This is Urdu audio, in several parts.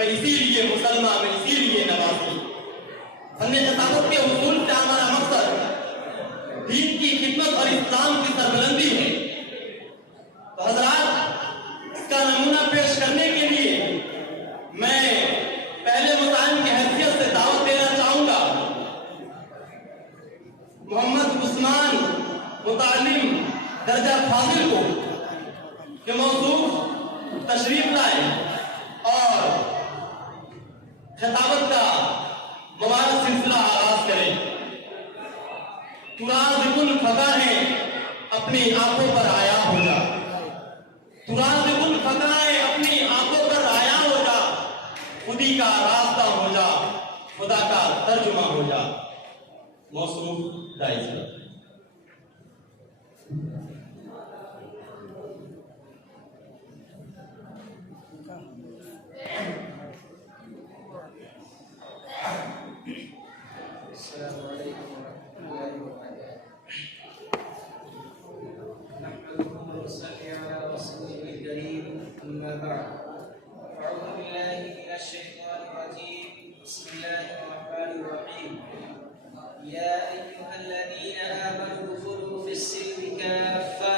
میں اسی لیے مسلمان، میں اسی لیے نمازی۔ فن خطابت کے حصول سے ہمارا مقصد دین کی خدمت اور اسلام کی سربلندی ہے۔ تو حضرات، اس کا نمونہ پیش کرنے کے لیے میں پہلے متعین کی حیثیت سے دعوت دینا چاہوں گا محمد عثمان متعلم درجہ فاضل کو کہ موضوع تشریف لائیں اور خطابت کا مبارک سلسلہ آغاز کریں۔ تراز کل فقہ ہے اپنی آنکھوں پر آیا ہو جا، تراز کل فقہ ہے اپنی آنکھوں پر آیا ہو جا، خودی کا راستہ ہو جا، خدا کا ترجمہ ہو جا۔ موصوف دائی صاحب۔ السلام علیکم ورحمۃ اللہ وبرکاتہ۔ نحمده ونصلي على رسوله الكريم، أما بعد، أعوذ بالله من الشيطان الرجيم، بسم الله الرحمن الرحيم۔ يا أيها الذين آمنوا ادخلوا في السلم كافة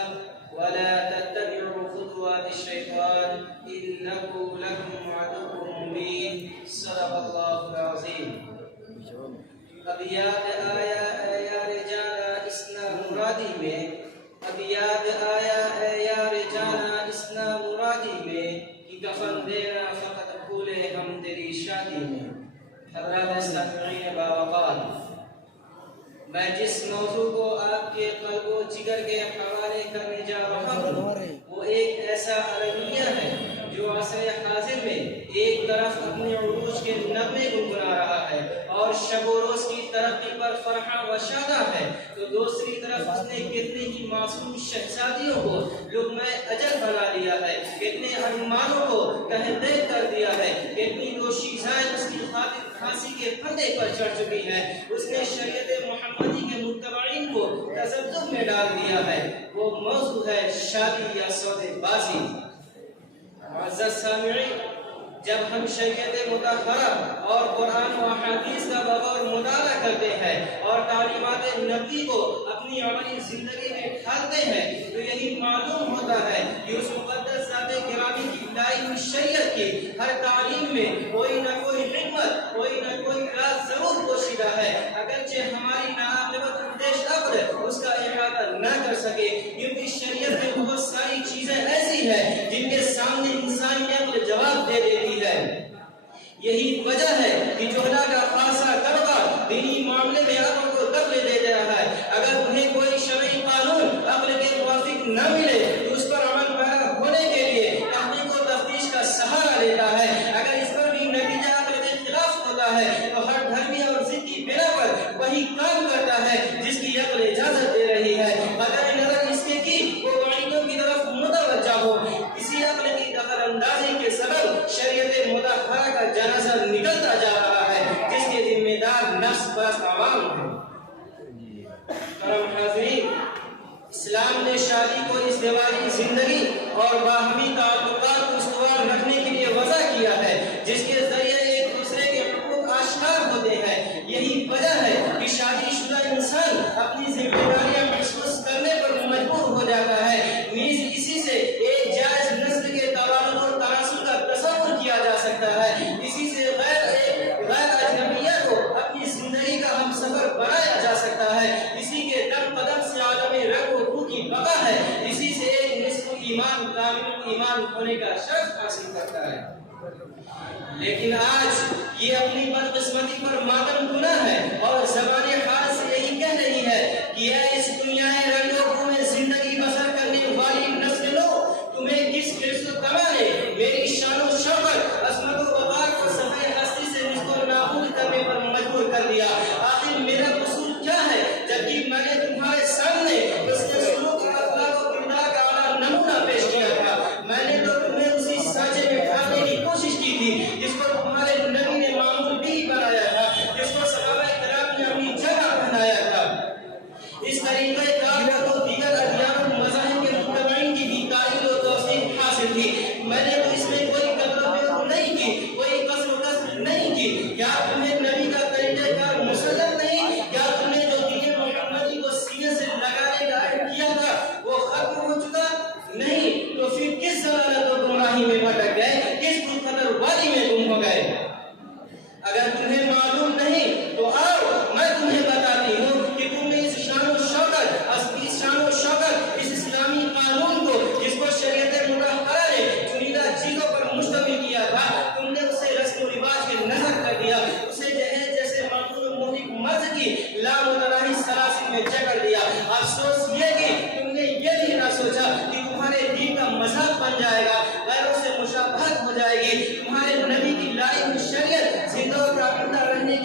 ولا تتبعوا خطوات الشيطان إنه لكم عدو مبين، صدق الله العظيم۔ اب یاد آیا اے یا رجانا اسنا مرادی میں، اب یاد آیا اے یا رجانا اسنا مرادی میں، کہ کفن دینا فقط بھولے ہم تیری شادی میں۔ حضرات سامعین باوقار، میں جس موضوع کو آپ کے قلب و جگر کے حوالے کرنے جا رہا ہوں وہ ایک ایسا المیہ ہے جو عصر حاضر میں ایک طرف اپنے عروج کے نغمے گنگنا رہا ہے اور شب و روز کی ترقی پر فرحاں و شادہ ہے، تو دوسری طرف اس نے کتنے ہی معصوم شہزادیوں کو لقمہ اجل بنا لیا ہے، کتنے ارمانوں کو تہدید کر دیا ہے، کتنی دوشیزائیں اس کی خاطر پھانسی کے پھندے پر چڑھ چکی ہے۔ اس نے شریعت محمدی کے متبعین کو تذبذب میں ڈال دیا ہے۔ وہ موضوع ہے شادی یا سودے بازی۔ معزز سامعین، جب ہم شریعت مطہرہ اور قرآن و احادیث کا بغور مطالعہ کرتے ہیں اور تعلیمات نبی کو اپنی عملی زندگی میں ڈھالتے ہیں تو یہی معلوم ہوتا ہے کہ اس مقدس ذات گرامی کی لائی ہوئی شریعت کی ہر تعلیم میں کوئی نہ کوئی حکمت، کوئی نہ کوئی راز ضرور پوشیدہ ہے، اگرچہ ہماری ناعاقبت اندیش عقل اس کا احاطہ نہ کر سکے، کیونکہ شریعت میں بہت ساری چیزیں ایسی ہیں جن کے سامنے انسانی عقل جواب دے دیتی ہے۔ یہی وجہ ہے کہ جوہلا کا خاصا طبقہ دینی معاملے میں عقل کو دخل دے رہا ہے۔ اگر انہیں کوئی شرعی قانون عقل کے موافق نہ ملے تو اس پر عمل پیرا ہونے کے لیے تحقیق و تفتیش کا سہارا لیتا ہے۔ اگر اس پر بھی نتیجہ عقل کے خلاف ہوتا ہے تو ہر دھرمی اور ضد کی بنا پر وہی کام کرتا ہے جس کی عقل اجازت دے رہی ہے، مگر نظر اس کے کی وہ وعیدوں کی طرف متوجہ ہو۔ اسی عقل کی دخل اندازی کے سبب شریعت مطہرہ کا جنازہ نکلتا جا رہا ہے جس کے ذمہ دار نفس پرست عوام ہیں۔ کرم حاضرین، اسلام نے شادی کو ازدواجی زندگی اور باہمی تعلقات کو استوار رکھنے کے لیے وضع کیا ہے جس کے ذریعے ایک دوسرے کے حقوق آشکار ہوتے ہیں۔ یہی وجہ ہے کہ شادی شدہ انسان اپنی ذمہ داریاں محسوس کرنے پر مجبور ہو جاتا ہے، نیز اسی سے ایک جائز نسل کے توالد اور تناسل کا تصور کیا جا سکتا ہے، اسی سے غیر اجنبیہ کو اپنی زندگی کا ہم سفر بنایا جا سکتا ہے، اسی کے دم قدم سے عالم رنگ و بو کی بقا ہے، اسی سے ایک نصف ایمان کامل ایمان ہونے کا شرف حاصل کرتا ہے۔ لیکن آج یہ اپنی بدقسمتی پر ماتم گناہ ہے اور زبان حال سے یہی کہہ رہی ہے کہ اے اس دنیا رنگ و بو میں زندگی بسر کرنے والی نسل لو، تمہیں کس حرص و طمع نے میری شان و شوکت، عظمت و وقار کو صفحہ ہستی سے نیست و نابود کرنے پر مجبور کر دیا؟ آخر میرا قصور کیا ہے جبکہ میں نے تمہارے سامنے اس کے سلوک اور اخلاق و کردار کا اعلیٰ نمونہ پیش کیا تھا؟ میں نے تو تمہیں اسی سانچے میں ڈھالنے کی کوشش کی تھی جس کو تمہارے نبی نے معمول بھی بنایا تھا، جس کو صحابہ کرام نے اپنی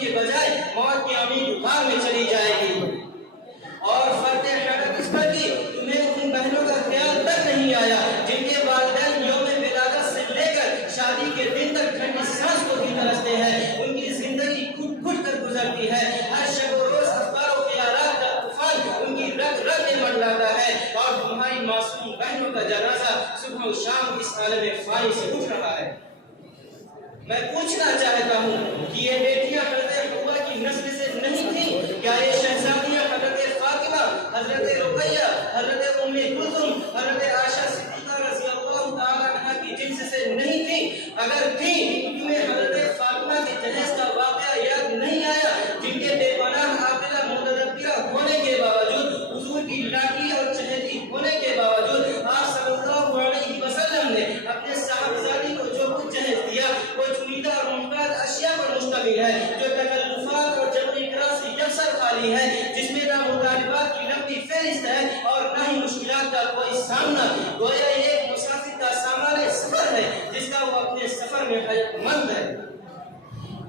کے بجائے موت کی عمیق غار میں چلی جائے گی۔ اور فرد حیرت اس پر کہ تمہیں ان بہنوں کا خیال تک نہیں آیا جن کے والدین یوم ولادت سے لے کر شادی کے دن تک ٹھنڈی سانس کو بھی ترستے ہیں، ان کی زندگی گھٹ گھٹ کر گزرتی ہے، ہر شب و روز اخبار و خیالات کا طوفان ان کی رگ رگ میں منڈلاتا ہے، اور تمہاری معصوم بہنوں کا جنازہ صبح و شام اس عالم فانی سے اٹھ رہا ہے۔ میں پوچھنا چاہتا ہوں کہ یہ بیٹیاں حضرت حوا کی نسل سے نہیں تھیں؟ کیا یہ شہزادیاں حضرت فاطمہ، حضرت رقیہ، حضرت ام کلثوم، حضرت عائشہ صدیقہ رضی اللہ تعالیٰ عنہا کی جنس سے نہیں تھیں؟ اگر تھیں تو تمہیں حضرت فاطمہ کے جہیز کا واقعہ یاد نہیں آیا جن کے بے پناہ عاقلہ متدبرہ ہونے کے باوجود، حضور کی لاڈلی اور چہیتی ہونے کے باوجود آپ صلی اللہ علیہ وسلم نے اپنے صاحبزادی کو جو کچھ جہیز دیا وہ چنیدہ اور ممتاز اشیاء پر مشتمل ہے، جو تکلفات اور جبری اقرار سے یکسر خالی ہے، جس میں نہ مطالبات کی لمبی فہرست ہے اور نہ ہی مشکلات کا کوئی سامنا۔ گویا یہ ایک مسافر کا سامان سفر ہے جس کا وہ اپنے سفر میں حیرت مند ہے۔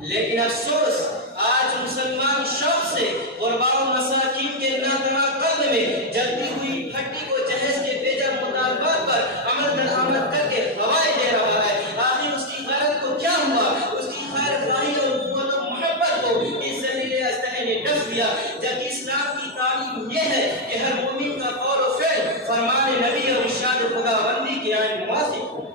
لیکن افسوس آج مسلمان شوق سے غرباء و مساکین کے ناتواں قلب میں جلتی ہوئی بھٹی کو جہیز کے بیجا مطالبات پر عمل در عمل کر کے ہوائے دے رہا ہے۔ آخر اس کی غرض کو کیا ہوا؟ اس کی خیر خواہی اور قوت و محبت کو اس زہریلے اسلحے نے ڈس دیا، جبکہ اسلام کی تعلیم یہ ہے کہ ہر مومن کا قول و فعل فرمان نبی اور ارشاد خداوندی کے عین موافق ہو۔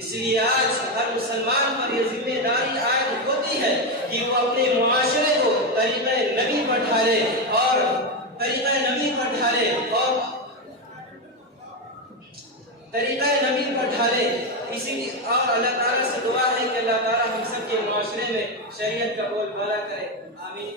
اس لیے آج ہر مسلمان پر یہ ذمہ داری عائد ہوتی ہے کہ وہ اپنے معاشرے کو طریقہ نبی پر ڈھالے اور طریقہ نبی پر ڈھالے اسی لیے، اور اللہ تعالیٰ سے دعا ہے کہ اللہ تعالیٰ ہم سب کے معاشرے میں شریعت کا بول بالا کرے، آمین۔